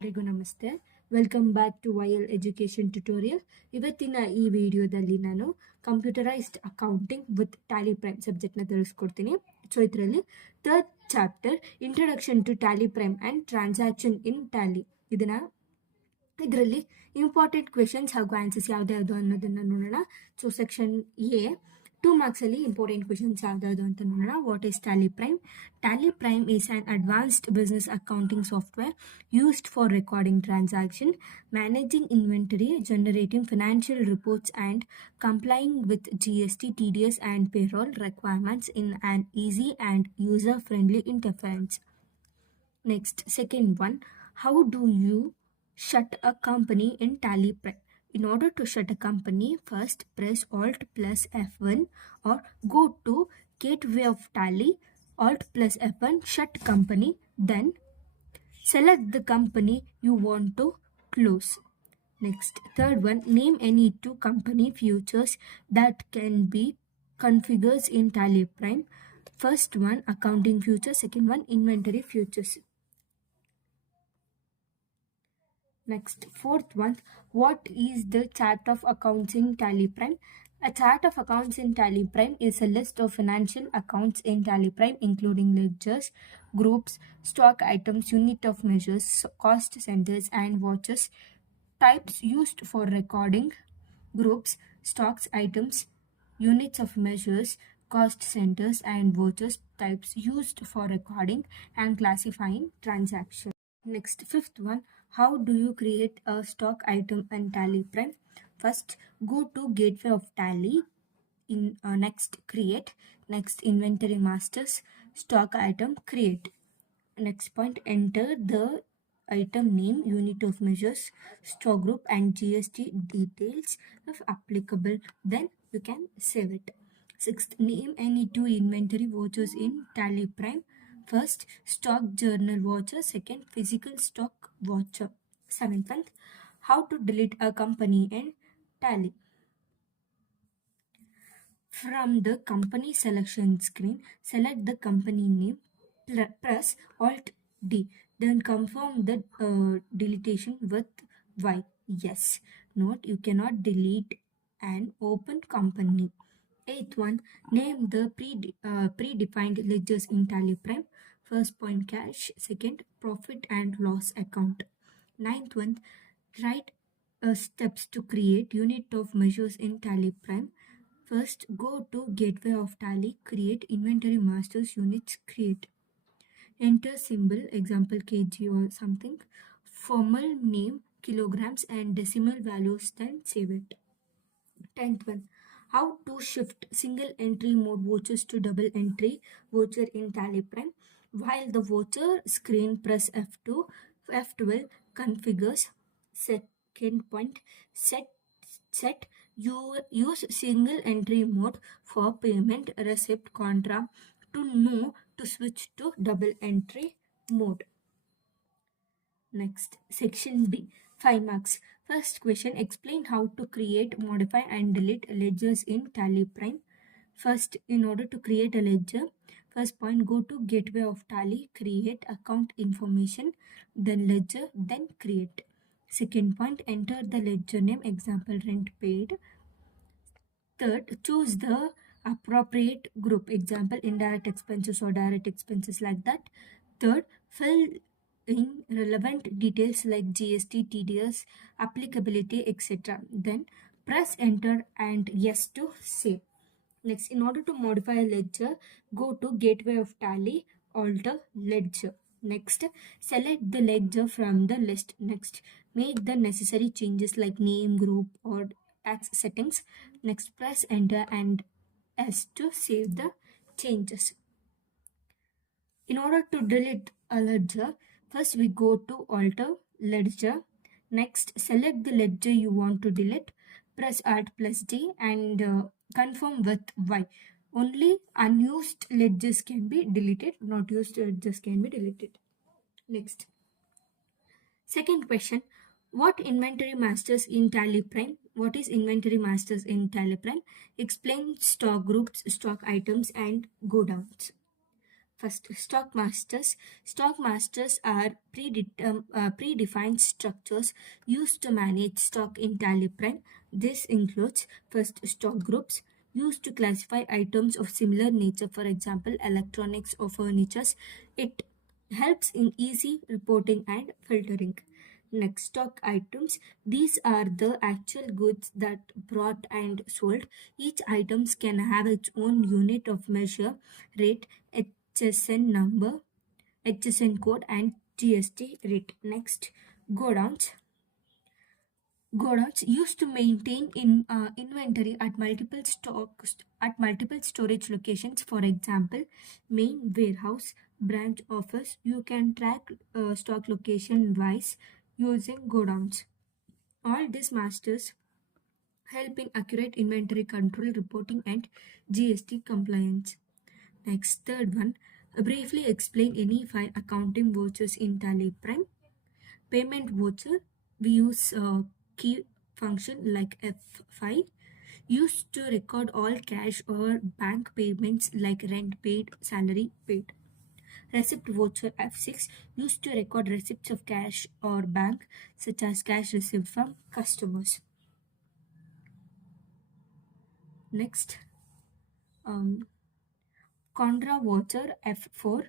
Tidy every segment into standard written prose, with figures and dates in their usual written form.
ಎಲ್ಲರಿಗೂ ನಮಸ್ತೆ. Welcome back to YL education tutorial. ಇವತ್ತಿನ ಈ ವಿಡಿಯೋದಲ್ಲಿ ನಾನು computerized accounting with Tally Prime ಸಬ್ಜೆಕ್ಟ್ನ ತಿಳಿಸ್ಕೊಡ್ತೀನಿ. ಸೊ ಇದರಲ್ಲಿ third chapter introduction to Tally Prime and transaction in Tally, ಇದರಲ್ಲಿ ಇಂಪಾರ್ಟೆಂಟ್ ಕ್ವೆಶನ್ಸ್ ಹಾಗೂ ಆನ್ಸರ್ಸ್ ಯಾವ್ದು ಅನ್ನೋದನ್ನು ನೋಡೋಣ. ಸೊ ಸೆಕ್ಷನ್ ಎ 2 ಮಾರ್ಕ್ಸಲ್ಲಿ ಇಂಪಾರ್ಟೆಂಟ್ ಕ್ವೆಶನ್ಸ್ ಯಾವ್ದು ಅಂತ ನೋಡೋಣ. What is Tally Prime? Tally Prime is an advanced business accounting software used for recording transaction, managing inventory, generating financial reports, and complying with GST, TDS, and payroll requirements in an easy and user-friendly interface. Next, second one, how do you shut a company in Tally Prep? In order to shut a company, first press Alt plus F1 or go to Gateway of Tally, Alt plus F1, shut company, then select the company you want to close. Next, third one, name any two company futures that can be configured in Tally Prime. First one, accounting future. Second one, inventory futures. Next, fourth one, what is the chart of accounts in Tally Prime? A chart of accounts in Tally Prime is a list of financial accounts in Tally Prime, including ledgers, groups, stock items, unit of measures, cost centers, and vouchers. Types used for recording: groups, stocks items, units of measures, cost centers, and vouchers. Types used for recording and classifying transactions. Next, fifth one, how do you create a stock item in Tally Prime? First, go to Gateway of Tally. Next, create. Next, inventory masters, stock item, create. Next point, enter the item name, unit of measures, stock group, and GST details if applicable. Then you can save it. Sixth, name any two inventory vouchers in Tally Prime. First, stock journal voucher. Second, physical stock voucher. Seventh one, how to delete a company in Tally. From the company selection screen, select the company name, press Alt D, then confirm the deletion with Y. Yes. Note, you cannot delete an open company. Eighth one, name the predefined ledgers in Tally Prime. First point, cash. Second, profit and loss account. Ninth one, write steps to create unit of measures in Tally Prime. First, go to Gateway of Tally, create inventory masters, units, create. Enter symbol, example kg or something, formal name, kilograms, and decimal values, then save it. 10th one, how to shift single entry mode vouchers to double entry voucher in Tally Prime. While the voucher screen, press F2, F12 configures. Second point, set you use single entry mode for payment receipt contra to know to switch to double entry mode. Next, section B, 5 marks. First question, explain how to create, modify, and delete ledgers in Tally Prime. First, in order to create a ledger, first point, go to Gateway of Tally, create account information, then ledger, then create. Second point, enter the ledger name, example rent paid. Third, choose the appropriate group, example indirect expenses or direct expenses, like that. Third, fill in relevant details like GST, TDS, applicability, etc. Then press enter and yes to save. Next, in order to modify a ledger, go to Gateway of Tally, alter ledger. Next, select the ledger from the list. Next, make the necessary changes like name, group, or tax settings. Next, press enter and S to save the changes. In order to delete a ledger, first we go to alter ledger. Next, select the ledger you want to delete. Press Alt plus D and confirm with Y. Only unused ledgers can be deleted, not used ledgers can be deleted. Next. Second question, what inventory masters in Tally Prime? What is inventory masters in Tally Prime? Explain stock groups, stock items, and go downs. First, stock masters. Stock masters are predefined structures used to manage stock in TallyPrime. This includes first stock groups used to classify items of similar nature, for example, electronics or furniture. It helps in easy reporting and filtering. Next, stock items. These are the actual goods that bought and sold. Each items can have its own unit of measure, rate, HSN number, HSN code, and GST rate. Next, godowns. Godowns used to maintain inventory at multiple storage locations. For example, main warehouse, branch office. You can track stock location wise using godowns. All these masters help in accurate inventory control, reporting, and GST compliance. Next, third one, briefly explain any five accounting vouchers in Tally Prime. Payment voucher, we use key function like F5, used to record all cash or bank payments like rent paid, salary paid. Receipt voucher F6, used to record receipts of cash or bank, such as cash received from customers. Next, um, Contra voucher F4,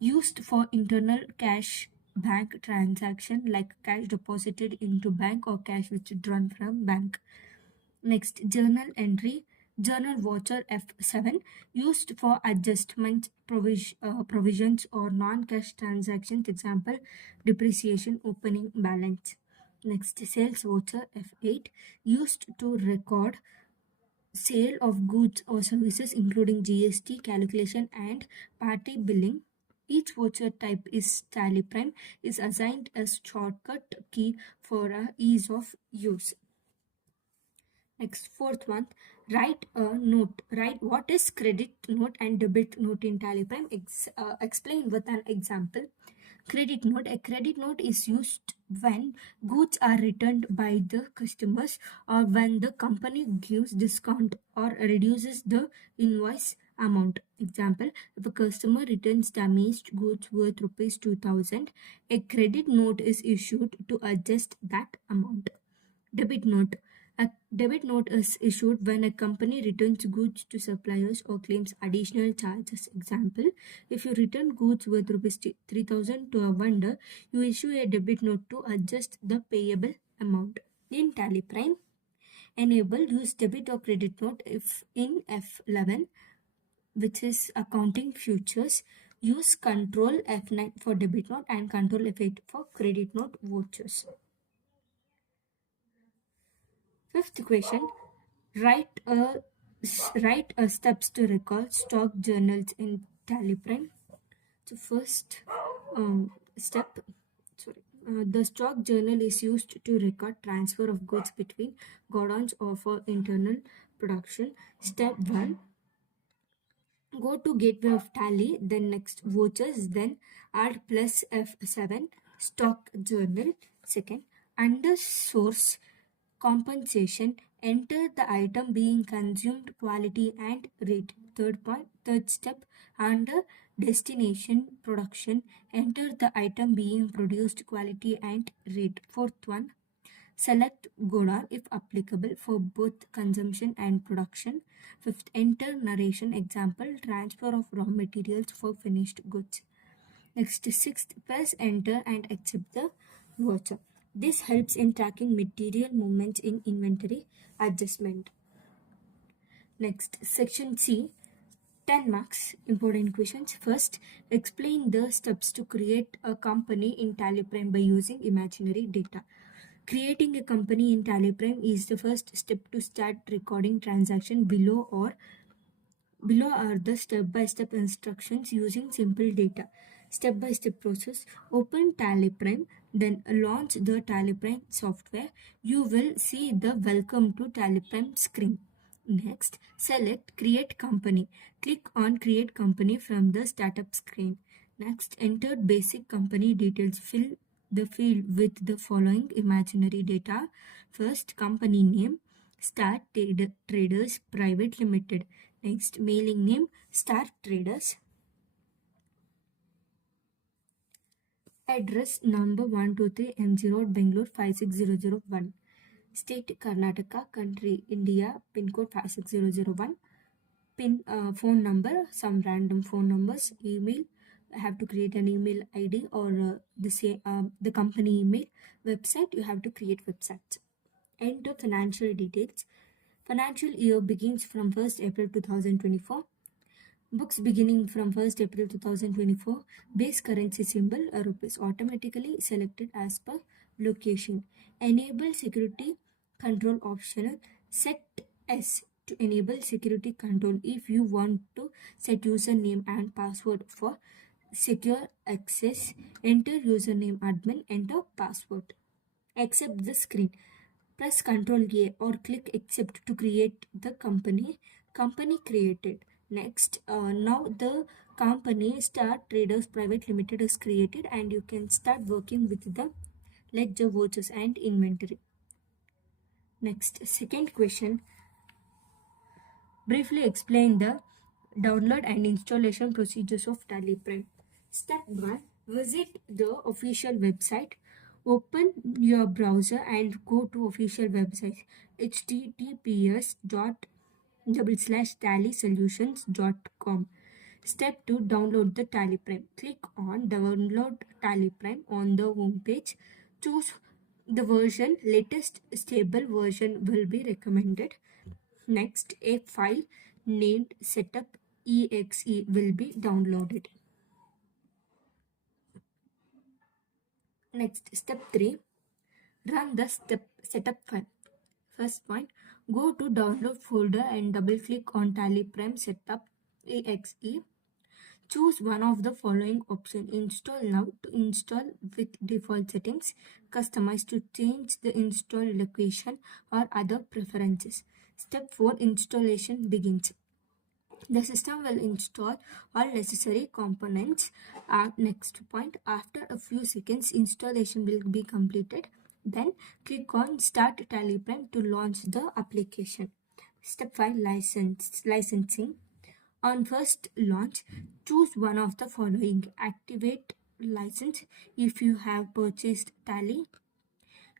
used for internal cash bank transaction like cash deposited into bank or cash withdrawn from bank. Next, journal entry. Journal voucher F7, used for adjustment provisions or non-cash transactions, example depreciation, opening balance. Next, sales voucher F8, used to record sale of goods or services including GST calculation and party billing. Each voucher type is Tally Prime is assigned a shortcut key for ease of use. Next, fourth one, write a note. Write what is credit note and debit note in Tally Prime. Explain with an example. Credit note. A credit note is used when goods are returned by the customers or when the company gives discount or reduces the invoice amount. Example, if a customer returns damaged goods worth rupees 2000, a credit note is issued to adjust that amount. Debit note. A debit note is issued when a company returns goods to suppliers or claims additional charges. Example, if you return goods worth rupees 3000 to a vendor, you issue a debit note to adjust the payable amount. In Tally Prime, enable use debit or credit note if in F11, which is accounting futures. Use control F9 for debit note and control F8 for credit note vouchers. Fifth question, write a steps to record stock journals in Tally Prime. So first step, the stock journal is used to record transfer of goods between godowns or for internal production. Step 1, go to gateway of Tally, then next vouchers, then add plus F7 stock journal. Second, under source compensation, enter the item being consumed, quality and rate. Third step, under destination production, enter the item being produced, quality and rate. Fourth one, select godown if applicable for both consumption and production. Fifth, enter narration, example transfer of raw materials for finished goods. Next, sixth, press enter and accept the voucher. This helps in tracking material movements in inventory adjustment. Next, section C, 10 marks, important questions. First, explain the steps to create a company in Tally Prime by using imaginary data. Creating a company in Tally Prime is the first step to start recording transaction. Below are the step-by-step instructions using simple data. Step-by-step process. Open Tally Prime, then launch the Tally Prime software. You will see the Welcome to Tally Prime screen. Next, select Create Company. Click on Create Company from the startup screen. Next, enter basic company details. Fill the field with the following imaginary data. First, company name, Star Traders Private Limited. Next, mailing name, Star Traders. Address number 123 MG Road, Bangalore 56001. State Karnataka, country India, pin code 56001. Phone number, some random phone numbers. Email, I have to create an email ID or the company email. Website, you have to create websites. Enter financial details. Financial year begins from 1st April 2024. Books beginning from 1st April 2024. Base currency symbol rupees automatically selected as per location. Enable security control optional. Set S to enable security control if you want to set username and password for secure access. Enter username admin, enter password. Accept the screen. Press Ctrl A or click Accept to create the company. Company created. Next, now the company Star Traders Private Limited is created and you can start working with the ledger, vouchers and inventory. Next, second question. Briefly explain the download and installation procedures of Tally Prime. Step 1. Visit the official website. Open your browser and go to official website https://tallysolutions.com. Step 2. Download the Tally Prime. Click on Download Tally Prime on the home page. Choose the version. Latest stable version will be recommended. Next, a file named setup.exe will be downloaded. Next, step 3. Run the setup file. First point, go to download folder and double click on Tally Prime setup.exe. Choose one of the following options. Install now to install with default settings. Customize to change the install location or other preferences. Step 4. Installation begins. The system will install all necessary components. Next point, after a few seconds, installation will be completed. Then click on Start Tally Prime to launch the application. Step 5. Licensing. On first launch, choose one of the following. Activate license if you have purchased Tally.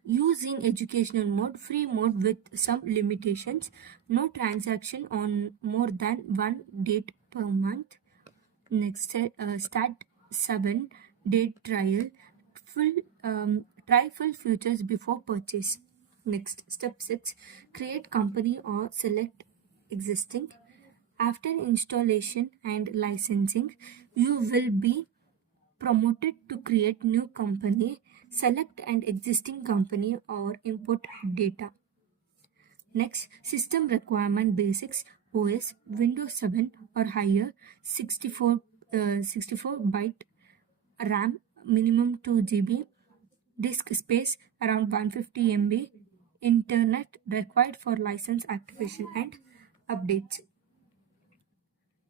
Use in educational mode, free mode with some limitations. No transaction on more than one date per month. Next, start 7-day trial. Try full features before purchase. Next, step 6. Create company or select existing. After installation and licensing, you will be promoted to create new company. Select an existing company or import data. Next, system requirement basics. OS Windows 7 or higher, 64 byte RAM, minimum 2 GB, disk space around 150 MB, internet required for license activation and updates.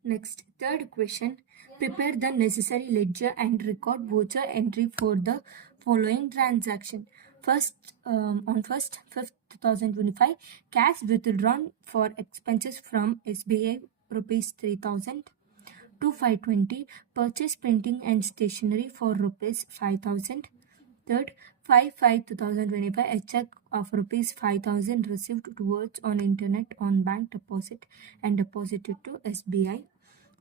Next, third question. Prepare the necessary ledger and record voucher entry for the following transaction. First, on 1st 5th 2025, cash withdrawn for expenses from SBI rupees 3000 to 520. Purchase printing and stationery for rupees 5000. Third, 5/5/2025, a check of rupees 5000 received towards on internet on bank deposit and deposited to SBI.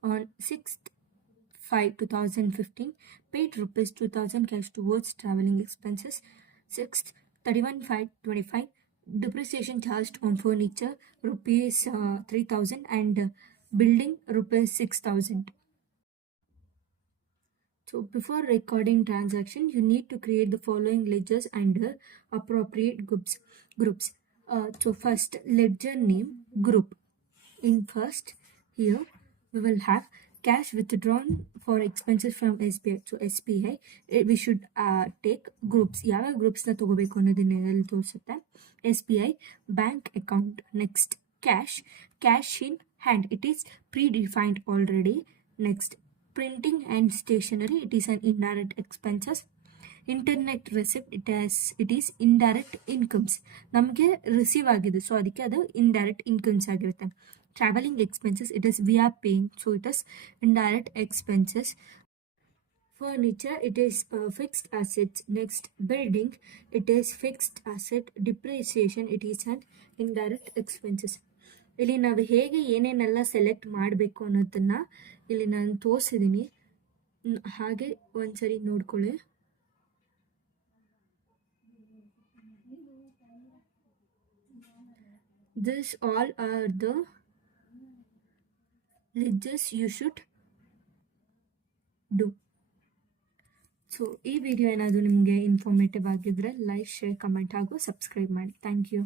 On 6/5/2015, paid rupees 2000 cash towards traveling expenses. 6th, 31/5/25, depreciation charged on furniture rupees 3000 and building rupees 6000. So before recording transaction, you need to create the following ledgers under appropriate groups. So first, ledger name group. In first, here we will have cash withdrawn for expenses from SBI. So SBI, we should take groups. ಯಾವ ಗ್ರೂಪ್ಸ್ನ ತಗೋಬೇಕು ಅನ್ನೋದನ್ನ ಇಲ್ಲಿ ತೋರಿಸುತ್ತೆ. SBI bank account. Next, cash in hand. It is predefined already. Next, printing and stationery. It is an indirect expenses. Internet receipt, it is indirect incomes. ನಮಗೆ receive ಆಗಿದೆ, so ಅದಕ್ಕೆ ಅದು indirect incomes ಆಗಿರುತ್ತೆ. Traveling expenses, it is we are paying, so it is indirect expenses. Furniture, it is fixed assets. Next, building, it is fixed asset. Depreciation, it is an indirect expenses. ಇಲ್ಲಿ ನಾವು ಹೇಗೆ ಏನೇನೆಲ್ಲ select ಮಾಡಬೇಕು ಅನ್ನೋದನ್ನ ಇಲ್ಲಿ ನಾನು ತೋರಿಸಿದ್ದೀನಿ. ಹಾಗೆ ಒಂದ್ಸರಿ ನೋಡ್ಕೊಳ್ಳಿ. This all are the ledgers you should do. So ಈ ವಿಡಿಯೋ ಏನಾದರೂ ನಿಮಗೆ ಇನ್ಫಾರ್ಮೇಟಿವ್ ಆಗಿದ್ದರೆ ಲೈಕ್, ಶೇರ್, ಕಮೆಂಟ್ ಹಾಗೂ ಸಬ್ಸ್ಕ್ರೈಬ್ ಮಾಡಿ. Thank you.